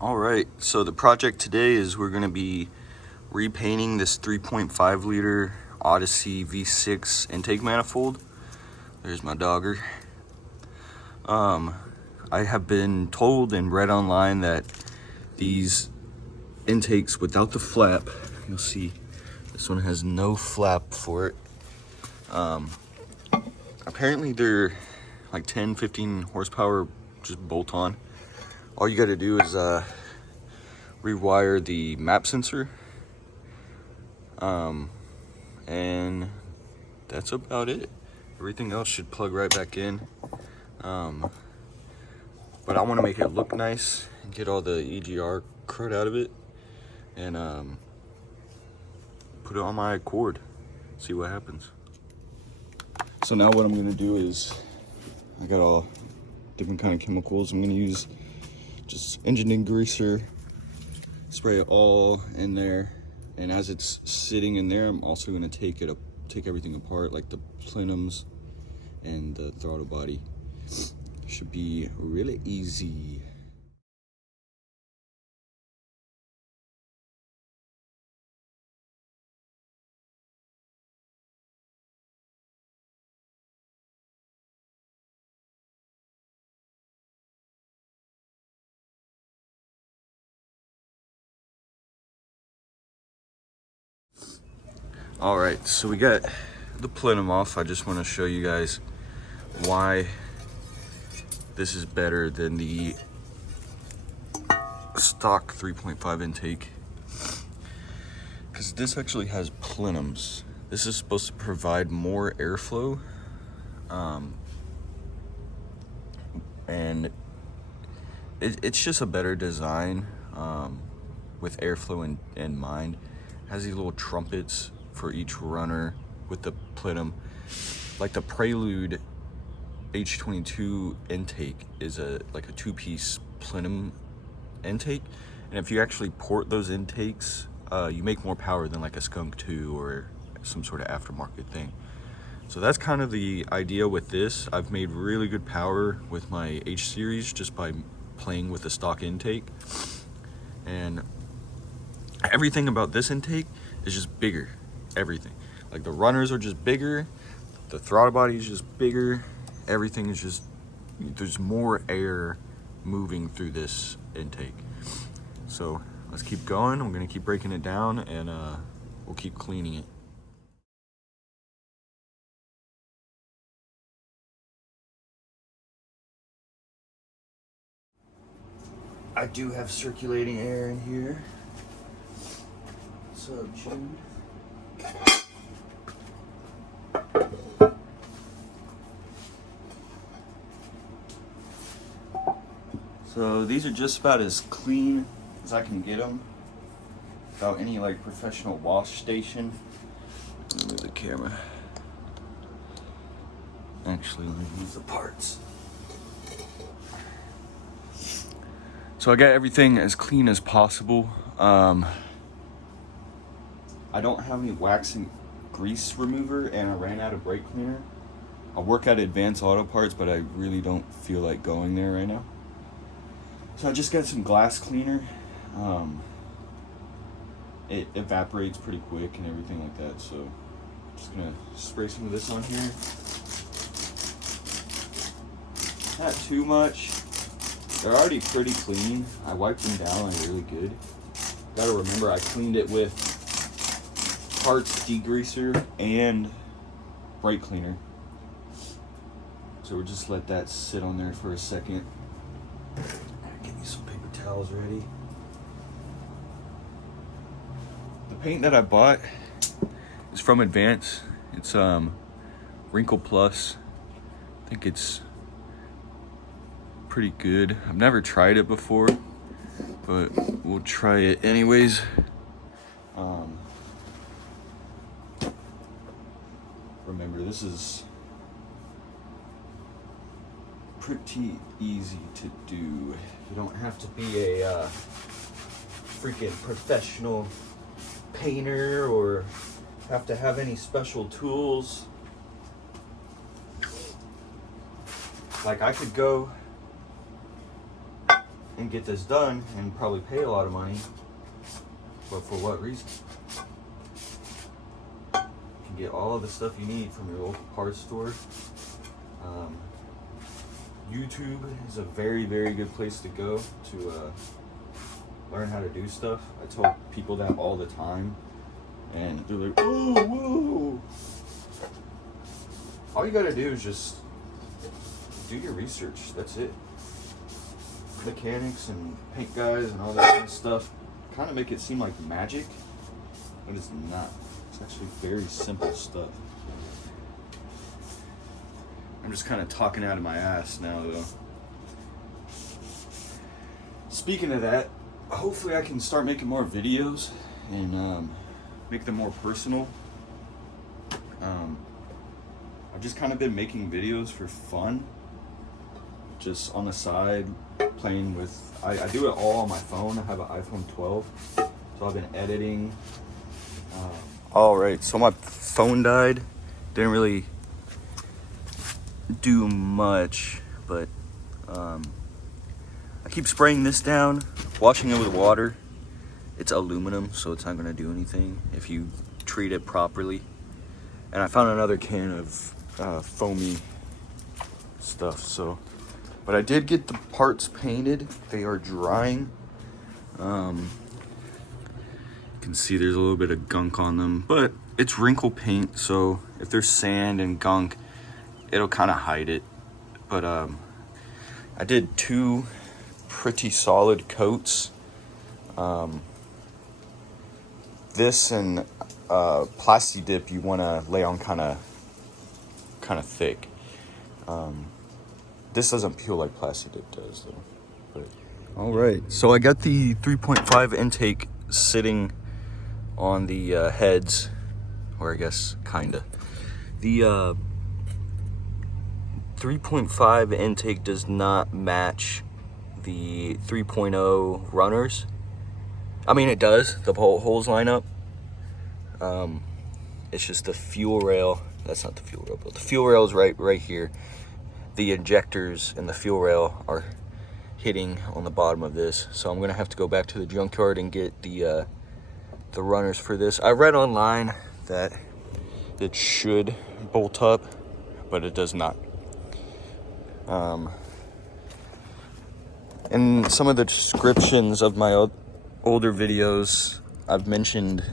Alright, so the project today is we're going to be repainting this 3.5 liter Odyssey V6 intake manifold. There's my dogger. I have been told and read online that these intakes without the flap, you'll see this one has no flap for it. Apparently they're like 10-15 horsepower, just bolt on. All you got to do is rewire the map sensor, and that's about it. Everything else should plug right back in, but I want to make it look nice and get all the EGR crud out of it, and put it on my cord, see what happens. So now what I'm going to do is, I got all different kind of chemicals. I'm going to use just engine degreaser, spray it all in there, and as it's sitting in there, I'm also going to take everything apart, like the plenums and the throttle body. Should be really easy. All right, so we got the plenum off. I just want to show you guys why this is better than the stock 3.5 intake, because this actually has plenums. This is supposed to provide more airflow, and it's just a better design with airflow in mind. It has these little trumpets for each runner with the plenum. Like the Prelude H22 intake is like a two-piece plenum intake, and if you actually port those intakes, you make more power than like a Skunk 2 or some sort of aftermarket thing. So that's kind of the idea with this. I've made really good power with my H series just by playing with the stock intake, and everything about this intake is just bigger. Everything, like the runners are just bigger, the throttle body is just bigger, everything is just, there's more air moving through this intake. So let's keep going. I'm gonna keep breaking it down, and we'll keep cleaning it. I do have circulating air in here. What's up, Jude? So these are just about as clean as I can get them without any like professional wash station. Let me move the camera. Actually, let me use the parts. So I got everything as clean as possible. I don't have any wax and grease remover, and I ran out of brake cleaner. I work at Advanced Auto Parts, but I really don't feel like going there right now. So I just got some glass cleaner. It evaporates pretty quick and everything like that, so I'm just gonna spray some of this on here. Not too much. They're already pretty clean. I wiped them down like really good. Gotta remember, I cleaned it with parts degreaser and brake cleaner. So we'll just let that sit on there for a second. Get me some paper towels ready. The paint that I bought is from Advance. It's Wrinkle Plus. I think it's pretty good. I've never tried it before, but we'll try it anyways. Remember, this is pretty easy to do. You don't have to be a freaking professional painter or have to have any special tools. Like I could go and get this done and probably pay a lot of money, but for what reason? You can get all of the stuff you need from your local parts store. YouTube is a very, very good place to go to learn how to do stuff. I tell people that all the time, and they're like, "Oh, whoa!" All you gotta do is just do your research. That's it. Mechanics and paint guys and all that kind of stuff kind of make it seem like magic, but it's not. It's actually very simple stuff. I'm just kind of talking out of my ass now, though. Speaking of that, hopefully I can start making more videos and make them more personal. I've just kind of been making videos for fun, just on the side, playing with, I do it all on my phone. I have an iPhone 12, so I've been editing. Alright, so my phone died. Didn't really do much, but I keep spraying this down, washing it with water. It's aluminum, so it's not going to do anything if you treat it properly. And I found another can of foamy stuff, so, but I did get the parts painted. They are drying. You can see there's a little bit of gunk on them, but it's wrinkle paint, so if there's sand and gunk, it'll kind of hide it. But I did 2 pretty solid coats. This and Plasti Dip you want to lay on kind of thick. This doesn't peel like Plasti Dip does, though. But all right, so I got the 3.5 intake sitting on the heads, or I guess kinda. The 3.5 intake does not match the 3.0 runners. I mean, it does. The holes line up. It's just the fuel rail. That's not the fuel rail, but the fuel rail is right here. The injectors and the fuel rail are hitting on the bottom of this. So I'm gonna have to go back to the junkyard and get the runners for this. I read online that it should bolt up, but it does not. In some of the descriptions of my older videos, I've mentioned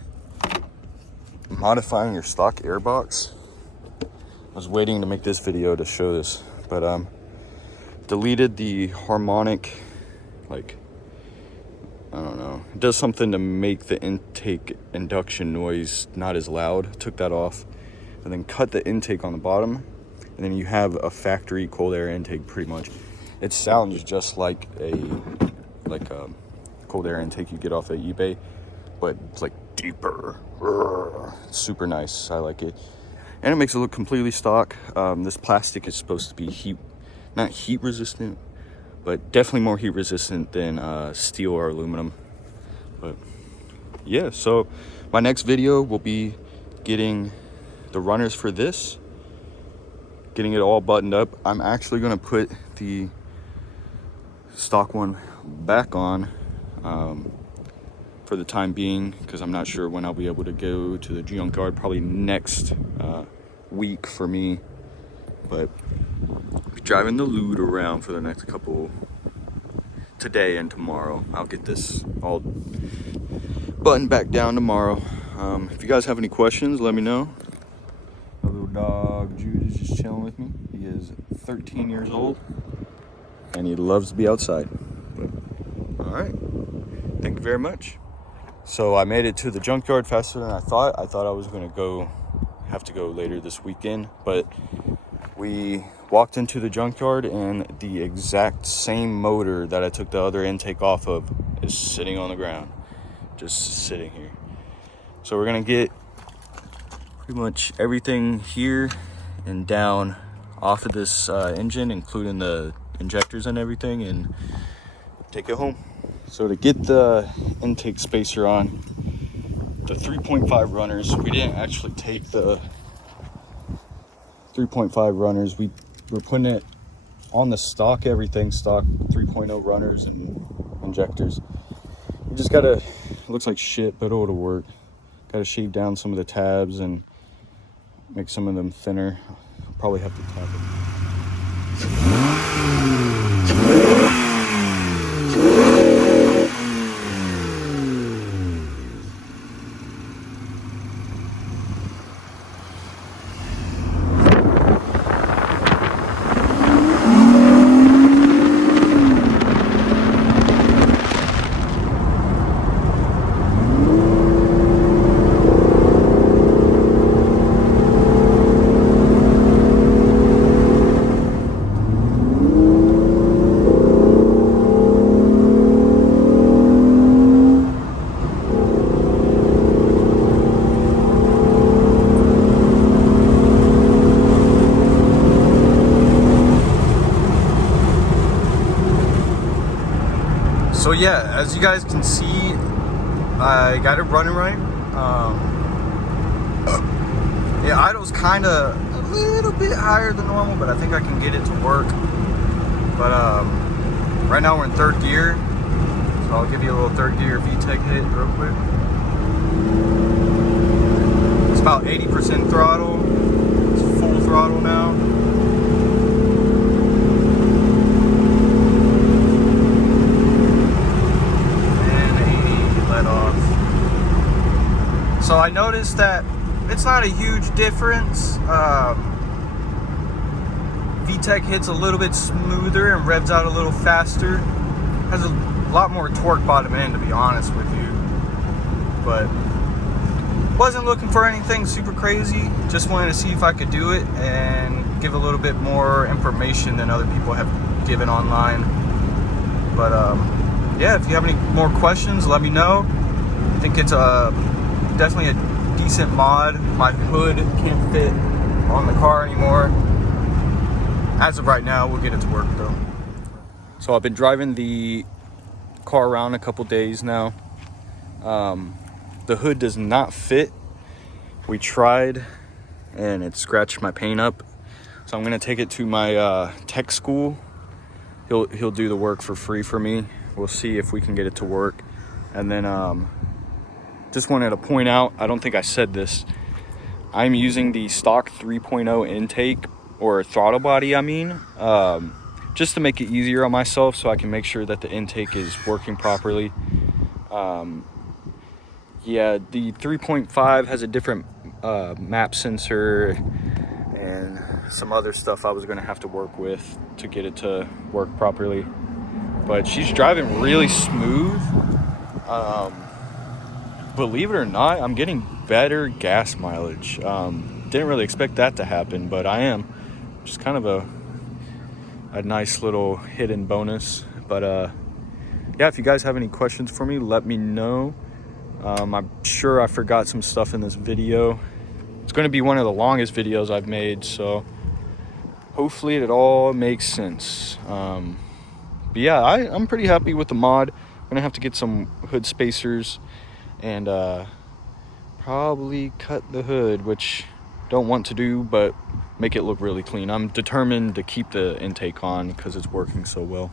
modifying your stock airbox. I was waiting to make this video to show this, but deleted the harmonic, like, I don't know, it does something to make the intake induction noise not as loud. Took that off, and then cut the intake on the bottom, and then you have a factory cold air intake pretty much. It sounds just like a cold air intake you get off of eBay, but it's like deeper. It's super nice. I like it, and it makes it look completely stock. This plastic is supposed to be not heat resistant, but definitely more heat resistant than steel or aluminum. But yeah, so my next video will be getting the runners for this, getting it all buttoned up. I'm actually going to put the stock one back on for the time being, because I'm not sure when I'll be able to go to the junkyard. Probably next week for me, but I'll be driving the loot around for the next couple, today and tomorrow. I'll get this all buttoned back down tomorrow. If you guys have any questions, let me know. My little dog Jude is just chilling with me. He is 13 years old and he loves to be outside. But, all right, thank you very much. So I made it to the junkyard faster than I thought. I thought I was gonna have to go later this weekend, but we walked into the junkyard and the exact same motor that I took the other intake off of is sitting on the ground, just sitting here. So we're gonna get pretty much everything here and down off of this engine, including the injectors and everything, and take it home. So to get the intake spacer on the 3.5 runners, we didn't actually take the 3.5 runners. We were putting it on the stock, everything stock 3.0 runners, and injectors. You just gotta, it looks like shit, but it'll work. Gotta shave down some of the tabs and make some of them thinner. I'll probably have to tap it. So yeah, as you guys can see, I got it running right. Yeah, idle's kind of a little bit higher than normal, but I think I can get it to work. But right now we're in third gear, so I'll give you a little third gear vtec hit real quick. It's about 80% throttle. It's full throttle now. So I noticed that it's not a huge difference. VTEC hits a little bit smoother and revs out a little faster. Has a lot more torque bottom end, to be honest with you. But wasn't looking for anything super crazy. Just wanted to see if I could do it and give a little bit more information than other people have given online. But yeah, if you have any more questions, let me know. I think it's definitely a decent mod. My hood can't fit on the car anymore. As of right now, we'll get it to work though. So I've been driving the car around a couple days now. The hood does not fit. We tried and it scratched my paint up. So I'm gonna take it to my tech school. He'll do the work for free for me. We'll see if we can get it to work. And then just wanted to point out, I don't think I said this, I'm using the stock 3.0 intake, or throttle body I mean, just to make it easier on myself so I can make sure that the intake is working properly. Yeah, the 3.5 has a different map sensor and some other stuff I was gonna have to work with to get it to work properly. But she's driving really smooth. Believe it or not, I'm getting better gas mileage. Didn't really expect that to happen, but I am. Just kind of a nice little hidden bonus. But yeah, if you guys have any questions for me, let me know. I'm sure I forgot some stuff in this video. It's going to be one of the longest videos I've made, so hopefully it all makes sense. But yeah, I'm pretty happy with the mod. I'm going to have to get some hood spacers and probably cut the hood, which don't want to do, but make it look really clean. I'm determined to keep the intake on because it's working so well.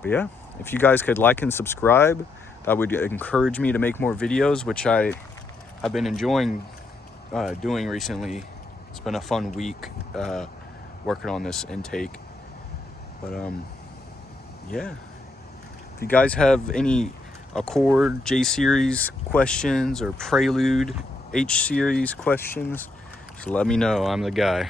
But yeah, if you guys could like and subscribe, that would encourage me to make more videos, which I've been enjoying doing recently. It's been a fun week working on this intake. But yeah, if you guys have any Accord J-Series questions or Prelude H-Series questions, just let me know. I'm the guy.